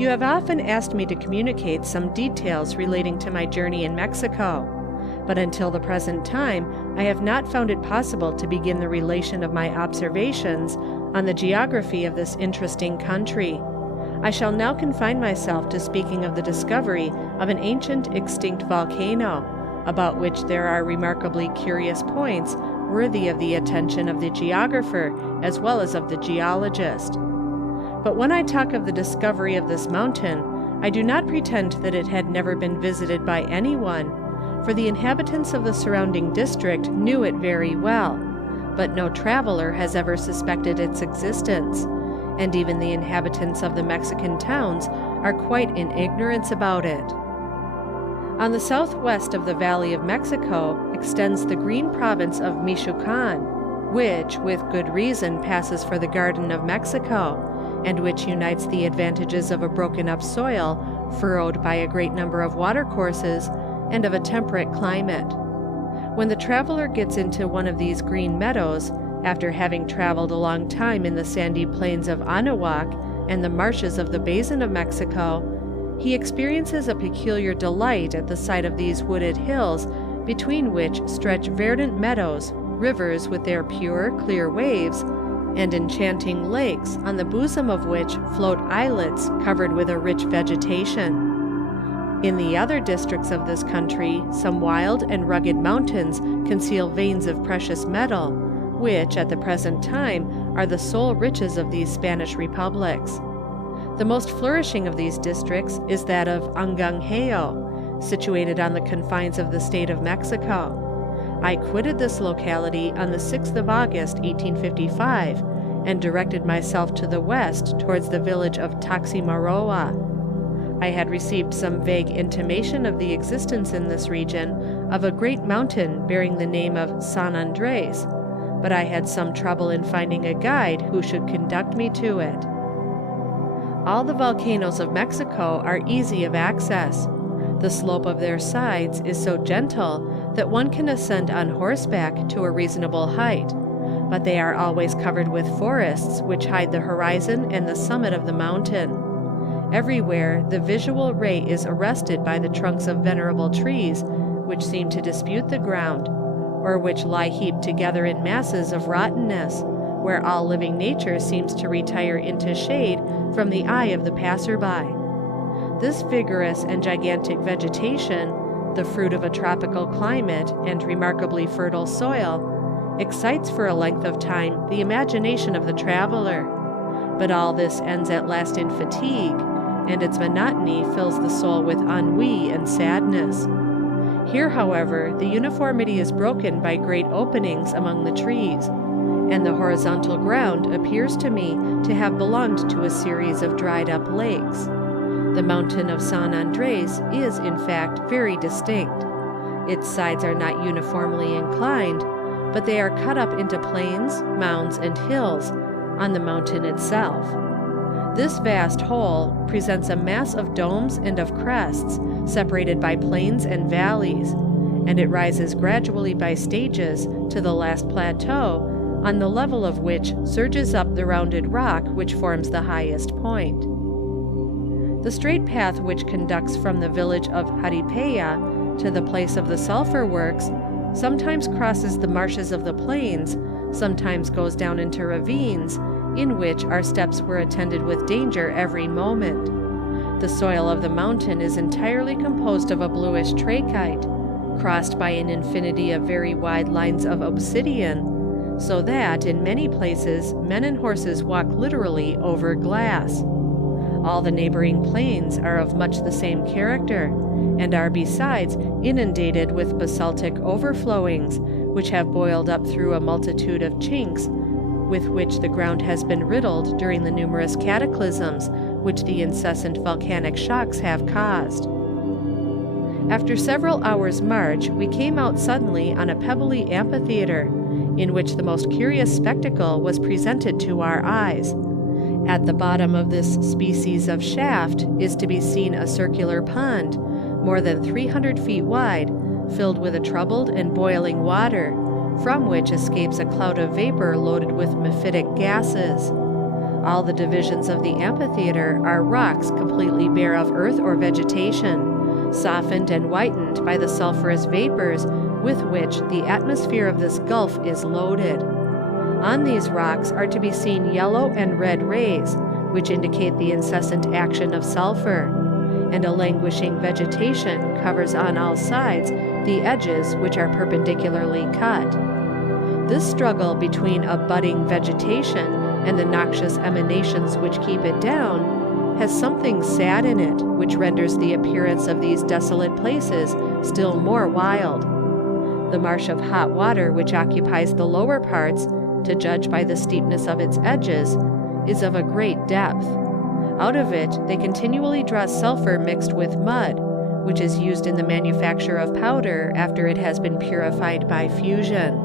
You have often asked me to communicate some details relating to my journey in Mexico, but until the present time I have not found it possible to begin the relation of my observations on the geography of this interesting country. I shall now confine myself to speaking of the discovery of an ancient extinct volcano, about which there are remarkably curious points worthy of the attention of the geographer as well as of the geologist. But when I talk of the discovery of this mountain, I do not pretend that it had never been visited by anyone, for the inhabitants of the surrounding district knew it very well, but no traveler has ever suspected its existence, and even the inhabitants of the Mexican towns are quite in ignorance about it. On the southwest of the Valley of Mexico extends the green province of Michoacán, which, with good reason, passes for the Garden of Mexico, and which unites the advantages of a broken-up soil, furrowed by a great number of watercourses, and of a temperate climate. When the traveler gets into one of these green meadows, after having traveled a long time in the sandy plains of Anahuac and the marshes of the Basin of Mexico, he experiences a peculiar delight at the sight of these wooded hills, between which stretch verdant meadows, rivers with their pure, clear waves, and enchanting lakes, on the bosom of which float islets covered with a rich vegetation. In the other districts of this country, some wild and rugged mountains conceal veins of precious metal, which, at the present time, are the sole riches of these Spanish republics. The most flourishing of these districts is that of Angangeo, situated on the confines of the state of Mexico. I quitted this locality on the 6th of August, 1855, and directed myself to the west towards the village of Taximaroa. I had received some vague intimation of the existence in this region of a great mountain bearing the name of San Andres, but I had some trouble in finding a guide who should conduct me to it. All the volcanoes of Mexico are easy of access. The slope of their sides is so gentle that one can ascend on horseback to a reasonable height, but they are always covered with forests which hide the horizon and the summit of the mountain. Everywhere the visual ray is arrested by the trunks of venerable trees which seem to dispute the ground, or which lie heaped together in masses of rottenness, where all living nature seems to retire into shade from the eye of the passer-by. This vigorous and gigantic vegetation, the fruit of a tropical climate and remarkably fertile soil, excites for a length of time the imagination of the traveler. But all this ends at last in fatigue, and its monotony fills the soul with ennui and sadness. Here, however, the uniformity is broken by great openings among the trees, and the horizontal ground appears to me to have belonged to a series of dried-up lakes. The mountain of San Andres is, in fact, very distinct. Its sides are not uniformly inclined, but they are cut up into plains, mounds, and hills on the mountain itself. This vast whole presents a mass of domes and of crests, separated by plains and valleys, and it rises gradually by stages to the last plateau, on the level of which surges up the rounded rock which forms the highest point. The straight path which conducts from the village of Jaripeya to the place of the sulphur works sometimes crosses the marshes of the plains, sometimes goes down into ravines, in which our steps were attended with danger every moment. The soil of the mountain is entirely composed of a bluish trachyte, crossed by an infinity of very wide lines of obsidian, so that in many places men and horses walk literally over glass. All the neighboring plains are of much the same character, and are besides inundated with basaltic overflowings, which have boiled up through a multitude of chinks, with which the ground has been riddled during the numerous cataclysms which the incessant volcanic shocks have caused. After several hours' march, we came out suddenly on a pebbly amphitheater, in which the most curious spectacle was presented to our eyes. At the bottom of this species of shaft is to be seen a circular pond, more than 300 feet wide, filled with a troubled and boiling water, from which escapes a cloud of vapor loaded with mephitic gases. All the divisions of the amphitheater are rocks completely bare of earth or vegetation, softened and whitened by the sulphurous vapors with which the atmosphere of this gulf is loaded. On these rocks are to be seen yellow and red rays, which indicate the incessant action of sulphur, and a languishing vegetation covers on all sides the edges which are perpendicularly cut. This struggle between a budding vegetation and the noxious emanations which keep it down has something sad in it, which renders the appearance of these desolate places still more wild. The marsh of hot water which occupies the lower parts, to judge by the steepness of its edges, is of a great depth. Out of it they continually draw sulphur mixed with mud, which is used in the manufacture of powder after it has been purified by fusion.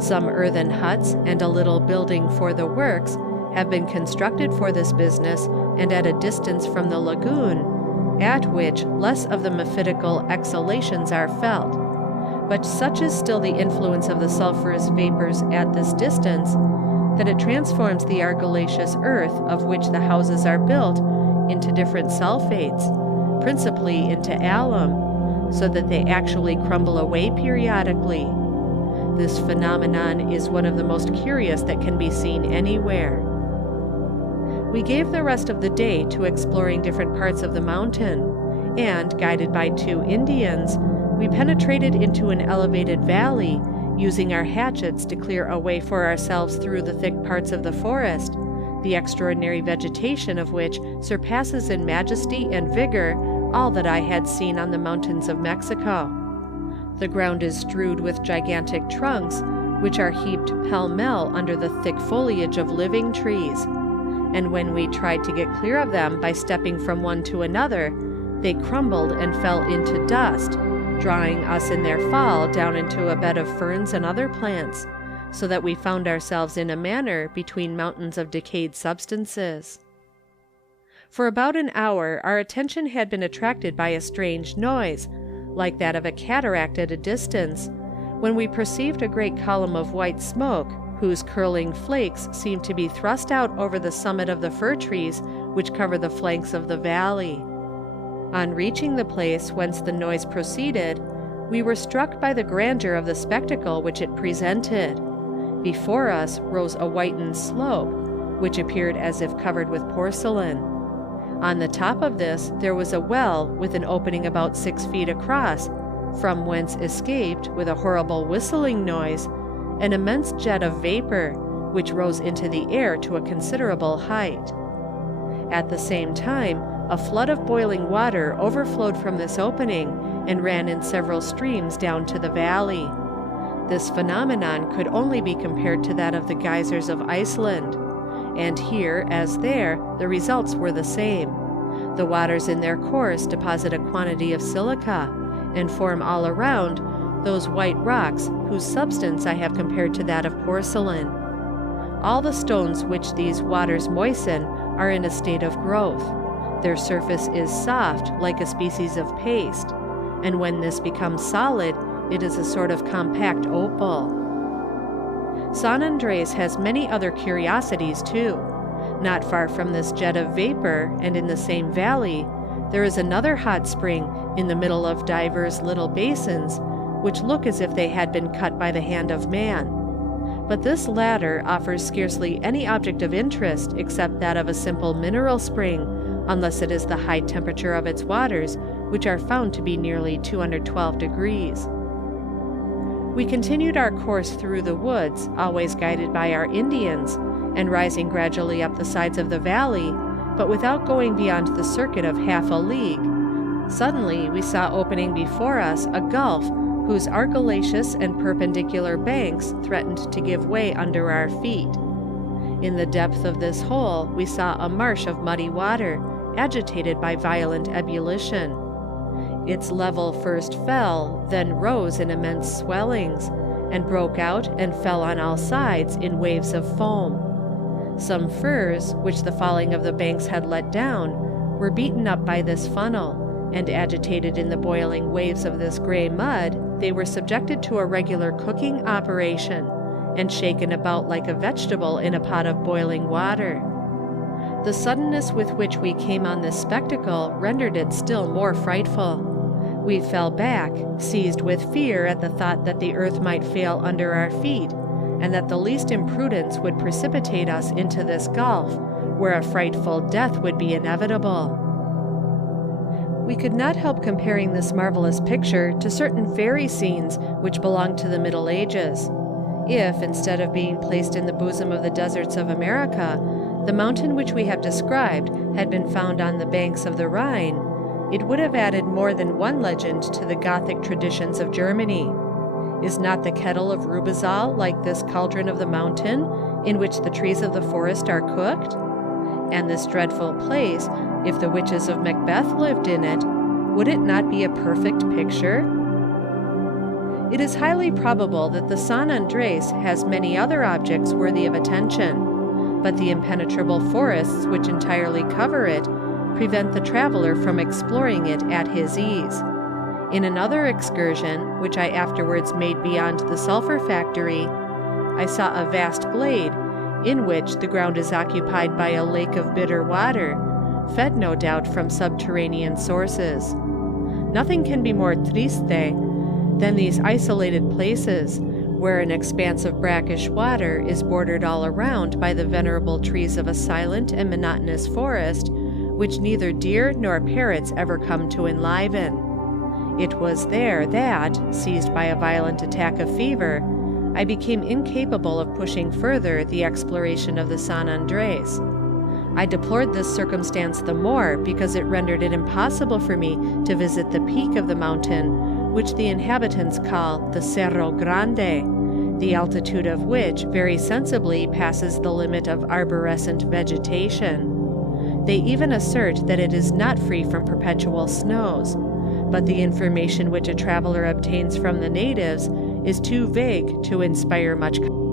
Some earthen huts and a little building for the works have been constructed for this business and at a distance from the lagoon, at which less of the mephitical exhalations are felt. But such is still the influence of the sulphurous vapors at this distance, that it transforms the argillaceous earth of which the houses are built into different sulfates, principally into alum, so that they actually crumble away periodically. This phenomenon is one of the most curious that can be seen anywhere. We gave the rest of the day to exploring different parts of the mountain, and, guided by 2 Indians, we penetrated into an elevated valley, using our hatchets to clear a way for ourselves through the thick parts of the forest, the extraordinary vegetation of which surpasses in majesty and vigor all that I had seen on the mountains of Mexico. The ground is strewed with gigantic trunks, which are heaped pell-mell under the thick foliage of living trees, and when we tried to get clear of them by stepping from one to another, they crumbled and fell into dust, drawing us in their fall down into a bed of ferns and other plants, so that we found ourselves in a manner between mountains of decayed substances. For about an hour our attention had been attracted by a strange noise, like that of a cataract at a distance, when we perceived a great column of white smoke, whose curling flakes seemed to be thrust out over the summit of the fir trees which cover the flanks of the valley. On reaching the place whence the noise proceeded, we were struck by the grandeur of the spectacle which it presented. Before us rose a whitened slope, which appeared as if covered with porcelain. On the top of this there was a well with an opening about 6 feet across, from whence escaped, with a horrible whistling noise, an immense jet of vapor, which rose into the air to a considerable height. At the same time, a flood of boiling water overflowed from this opening and ran in several streams down to the valley. This phenomenon could only be compared to that of the geysers of Iceland, and here, as there, the results were the same. The waters in their course deposit a quantity of silica, and form all around those white rocks whose substance I have compared to that of porcelain. All the stones which these waters moisten are in a state of growth. Their surface is soft, like a species of paste, and when this becomes solid, it is a sort of compact opal. San Andres has many other curiosities too. Not far from this jet of vapor, and in the same valley, there is another hot spring in the middle of divers little basins, which look as if they had been cut by the hand of man. But this latter offers scarcely any object of interest except that of a simple mineral spring, unless it is the high temperature of its waters, which are found to be nearly 212 degrees. We continued our course through the woods, always guided by our Indians, and rising gradually up the sides of the valley, but without going beyond the circuit of half a league. Suddenly we saw opening before us a gulf whose argillaceous and perpendicular banks threatened to give way under our feet. In the depth of this hole we saw a marsh of muddy water, agitated by violent ebullition. Its level first fell, then rose in immense swellings, and broke out and fell on all sides in waves of foam. Some firs, which the falling of the banks had let down, were beaten up by this funnel, and agitated in the boiling waves of this gray mud, they were subjected to a regular cooking operation, and shaken about like a vegetable in a pot of boiling water. The suddenness with which we came on this spectacle rendered it still more frightful. We fell back, seized with fear at the thought that the earth might fail under our feet, and that the least imprudence would precipitate us into this gulf, where a frightful death would be inevitable. We could not help comparing this marvelous picture to certain fairy scenes which belong to the Middle Ages. If, instead of being placed in the bosom of the deserts of America, the mountain which we have described had been found on the banks of the Rhine, it would have added more than one legend to the Gothic traditions of Germany. Is not the kettle of Rubizal like this cauldron of the mountain, in which the trees of the forest are cooked? And this dreadful place, if the witches of Macbeth lived in it, would it not be a perfect picture? It is highly probable that the San Andres has many other objects worthy of attention, but the impenetrable forests which entirely cover it prevent the traveler from exploring it at his ease. In another excursion, which I afterwards made beyond the sulphur factory, I saw a vast glade, in which the ground is occupied by a lake of bitter water, fed no doubt from subterranean sources. Nothing can be more triste than these isolated places, where an expanse of brackish water is bordered all around by the venerable trees of a silent and monotonous forest, which neither deer nor parrots ever come to enliven. It was there that, seized by a violent attack of fever, I became incapable of pushing further the exploration of the San Andres. I deplored this circumstance the more because it rendered it impossible for me to visit the peak of the mountain, which the inhabitants call the Cerro Grande, the altitude of which very sensibly passes the limit of arborescent vegetation. They even assert that it is not free from perpetual snows, but the information which a traveler obtains from the natives is too vague to inspire much confidence.